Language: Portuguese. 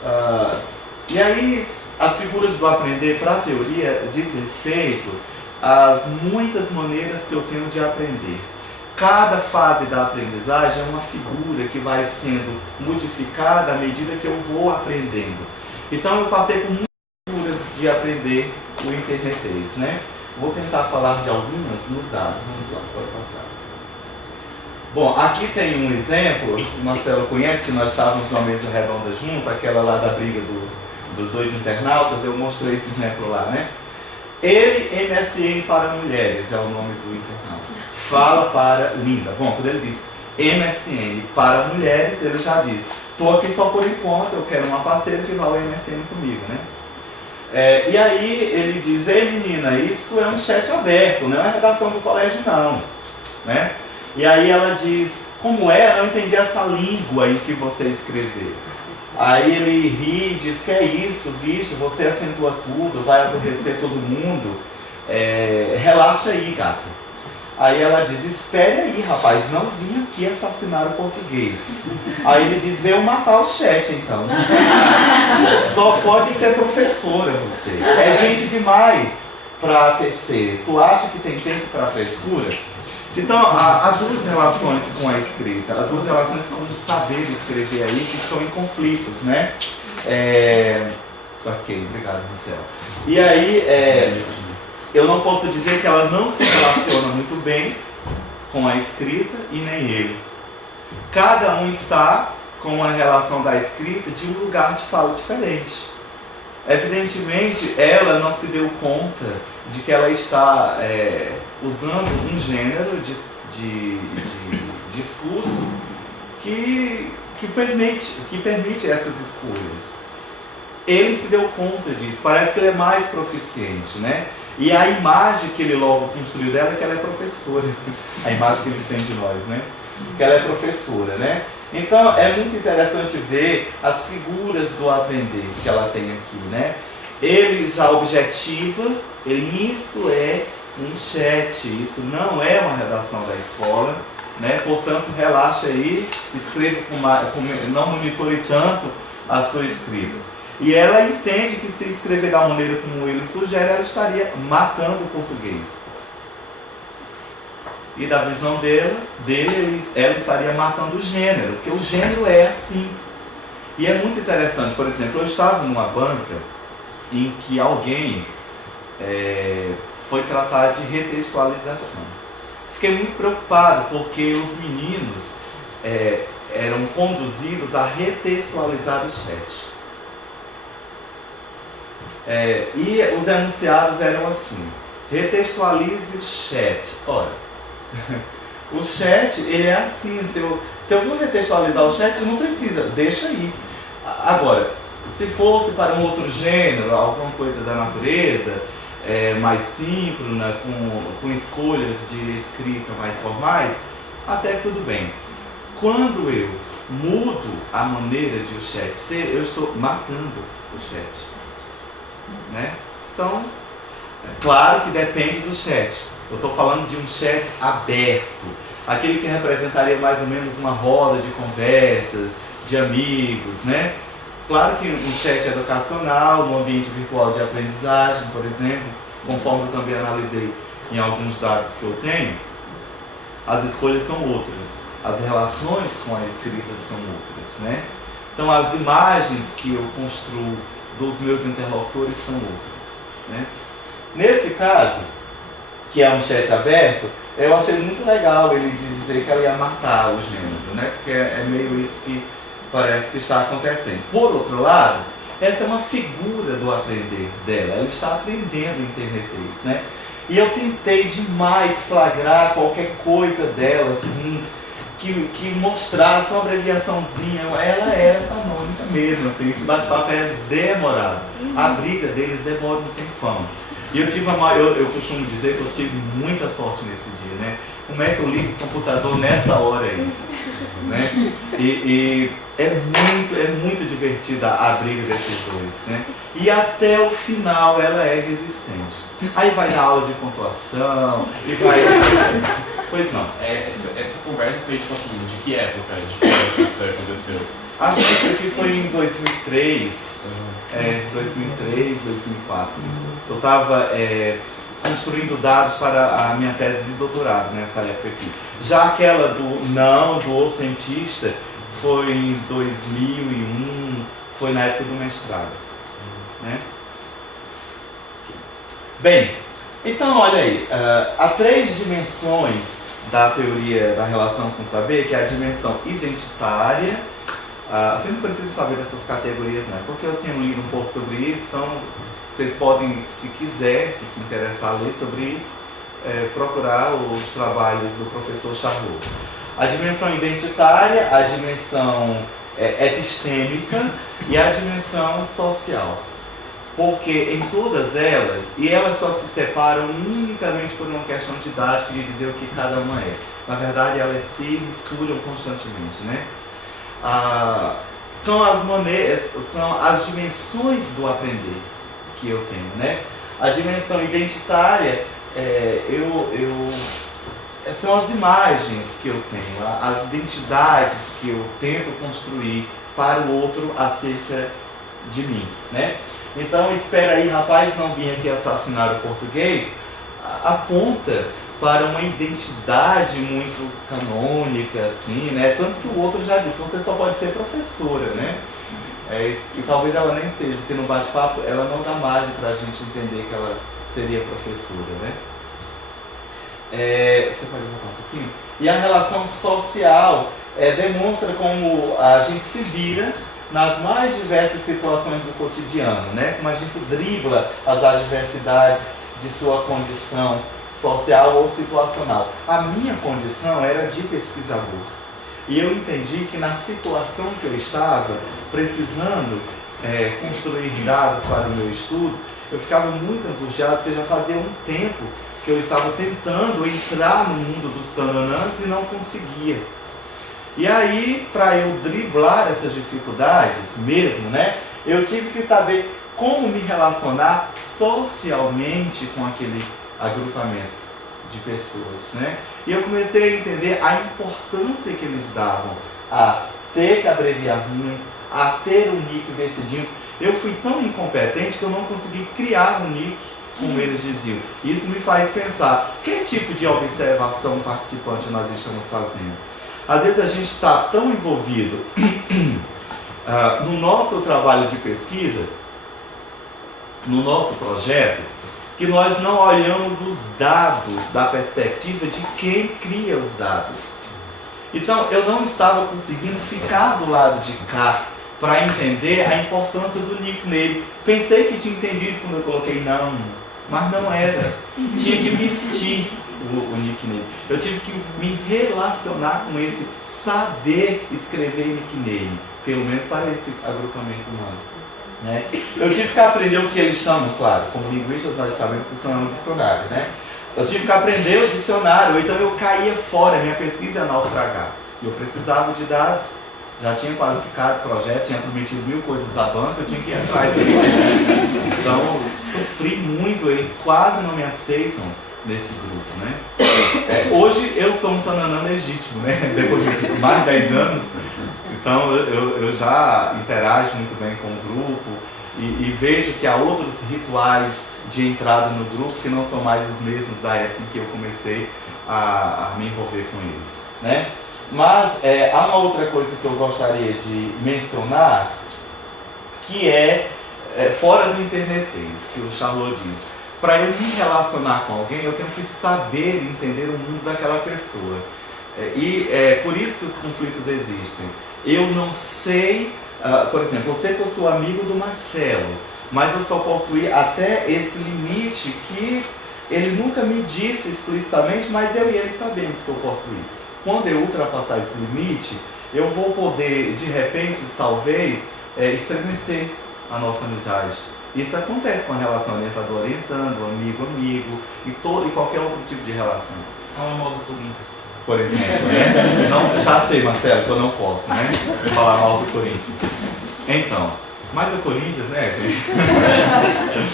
E aí, as figuras do aprender para a teoria diz respeito às muitas maneiras que eu tenho de aprender. Cada fase da aprendizagem é uma figura que vai sendo modificada à medida que eu vou aprendendo. Então eu passei por muitas figuras de aprender o internetês, né? Vou tentar falar de algumas nos dados. Vamos lá, pode passar. Bom, aqui tem um exemplo, o Marcelo conhece, que nós estávamos numa mesa redonda junto, aquela lá da briga dos dois internautas, eu mostrei esse exemplo lá, né? Ele, MSN para mulheres, é o nome do internauta. Fala para Linda. Bom, quando ele diz MSN para mulheres, ele já diz, estou aqui só por enquanto, eu quero uma parceira que vá ao MSN comigo, né? E aí ele diz, ei menina, isso é um chat aberto, não é uma redação do colégio não, né? E aí ela diz, como é? Eu não entendi essa língua aí que você escreveu. Aí ele ri e diz, que é isso, vixe, você acentua tudo, vai aborrecer todo mundo, relaxa aí, gata. Aí ela diz, espere aí, rapaz, não vim aqui assassinar o português. Aí ele diz, veio matar o chat, então. Só pode ser professora você. É gente demais para tecer. Tu acha que tem tempo para frescura? Então, há duas relações com a escrita, há duas relações com o saber escrever aí que estão em conflitos, né? Ok, obrigado, Marcelo. E aí, eu não posso dizer que ela não se relaciona muito bem com a escrita e nem ele. Cada um está com a relação da escrita de um lugar de fala diferente. Evidentemente, ela não se deu conta de que ela está usando um gênero de discurso que permite essas escolhas. Ele se deu conta disso, parece que ele é mais proficiente, né? E a imagem que ele logo construiu dela é que ela é professora. A imagem que eles têm de nós, né? Que ela é professora, né? Então é muito interessante ver as figuras do aprender que ela tem aqui, né? Ele já objetiva, isso é um chat, isso não é uma redação da escola, né? Portanto, relaxa aí, escreva não monitore tanto a sua escrita. E ela entende que se escrever da maneira como ele sugere, ela estaria matando o português. E da visão dele, ela estaria matando o gênero, porque o gênero é assim. E é muito interessante, por exemplo, eu estava numa banca em que alguém foi tratar de retextualização. Fiquei muito preocupado, porque os meninos eram conduzidos a retextualizar o chat. E os enunciados eram assim, retextualize o chat. Ora, o chat, ele é assim, se eu vou retextualizar o chat, não precisa, deixa aí. Agora, se fosse para um outro gênero, alguma coisa da natureza, mais síncrona, com escolhas de escrita mais formais, até tudo bem. Quando eu mudo a maneira de o chat ser, eu estou matando o chat. Né? Então, claro que depende do chat. Eu estou falando de um chat aberto, aquele que representaria mais ou menos uma roda de conversas, de amigos, né? Claro que um chat educacional, no ambiente virtual de aprendizagem, por exemplo, conforme eu também analisei em alguns dados que eu tenho, as escolhas são outras, as relações com a escrita são outras, né? Então as imagens que eu construo dos meus interlocutores são outras, né? Nesse caso, que é um chat aberto, eu achei muito legal ele dizer que ela ia matar o gênero, né? Porque é meio isso que parece que está acontecendo. Por outro lado, essa é uma figura do aprender dela, ela está aprendendo internetês, né? E eu tentei demais flagrar qualquer coisa dela, assim, que mostrasse uma abreviaçãozinha. Ela era canônica mesmo, assim, esse bate-papo é demorado. A briga deles demora um tempão. E eu costumo dizer que eu tive muita sorte nesse dia, né? Como é que eu ligo o computador nessa hora aí? Né? E é muito divertida a briga desses dois, né? E até o final ela é resistente. Aí vai dar aula de pontuação, e vai Pois não. Essa conversa foi tipo assim, de que época? De que época isso aconteceu? Acho que isso aqui foi em 2003, 2004. Eu estava construindo dados para a minha tese de doutorado nessa época aqui. Já aquela do O Cientista foi em 2001, foi na época do mestrado. Né? Bem, então olha aí, há 3 dimensões da teoria da relação com o saber, que é a dimensão identitária. Você não precisa saber dessas categorias, né? Porque eu tenho lido um pouco sobre isso, então vocês podem, se quiser, se interessar ler sobre isso, procurar os trabalhos do professor Charlot. A dimensão identitária, a dimensão epistêmica e a dimensão social. Porque em todas elas, e elas só se separam unicamente por uma questão didática de dizer o que cada uma é. Na verdade, elas se misturam constantemente, né? São as dimensões do aprender que eu tenho, né? A dimensão identitária, são as imagens que eu tenho, as identidades que eu tento construir para o outro acerca de mim, né? Então, espera aí, rapaz, não vim aqui assassinar o português, aponta para uma identidade muito canônica, assim, né? Tanto que o outro já disse, você só pode ser professora, né? E talvez ela nem seja, porque no bate-papo ela não dá margem para a gente entender que ela seria professora, né? Você pode voltar um pouquinho? E a relação social demonstra como a gente se vira nas mais diversas situações do cotidiano, né? Como a gente dribla as adversidades de sua condição social ou situacional. A minha condição era de pesquisador. E eu entendi que na situação que eu estava, precisando construir dados para o meu estudo, eu ficava muito angustiado, porque já fazia um tempo que eu estava tentando entrar no mundo dos tananãs e não conseguia. E aí, para eu driblar essas dificuldades mesmo, né, eu tive que saber como me relacionar socialmente com aquele agrupamento de pessoas, né? E eu comecei a entender a importância que eles davam a ter que abreviar muito, a ter um nick vecidinho. Eu fui tão incompetente que eu não consegui criar um nick como eles diziam. Isso me faz pensar, que tipo de observação participante nós estamos fazendo? Às vezes a gente está tão envolvido no nosso trabalho de pesquisa, no nosso projeto, que nós não olhamos os dados da perspectiva de quem cria os dados. Então, eu não estava conseguindo ficar do lado de cá para entender a importância do nickname. Pensei que tinha entendido quando eu coloquei não, mas não era. Tinha que vestir o nickname. Eu tive que me relacionar com esse saber escrever nickname, pelo menos para esse agrupamento humano. Né? Eu tive que aprender o que eles chamam, claro, como linguistas nós sabemos que isso não é um dicionário, né? Eu tive que aprender o dicionário, ou então eu caía fora, minha pesquisa ia naufragar. Eu precisava de dados, já tinha qualificado o projeto, tinha prometido 1000 coisas à banca, eu tinha que ir atrás. Então, sofri muito, eles quase não me aceitam nesse grupo, né? Hoje eu sou um tananã legítimo, né? Depois de mais de 10 anos, então eu já interajo muito bem com o grupo e vejo que há outros rituais de entrada no grupo que não são mais os mesmos da época em que eu comecei a me envolver com eles, né? Mas há uma outra coisa que eu gostaria de mencionar, que fora do internetês, que o Charlot diz. Para eu me relacionar com alguém, eu tenho que saber entender o mundo daquela pessoa. E é por isso que os conflitos existem. Eu não sei, por exemplo, eu sei que eu sou amigo do Marcelo, mas eu só posso ir até esse limite que ele nunca me disse explicitamente, mas eu e ele sabemos que eu posso ir. Quando eu ultrapassar esse limite, eu vou poder, de repente, talvez, estremecer a nossa amizade. Isso acontece com a relação orientador orientando, amigo e qualquer outro tipo de relação. Fala mal do Corinthians, por exemplo, né? Não, já sei, Marcelo, que eu não posso, né? Falar mal do Corinthians. Então, mas o Corinthians, né, gente?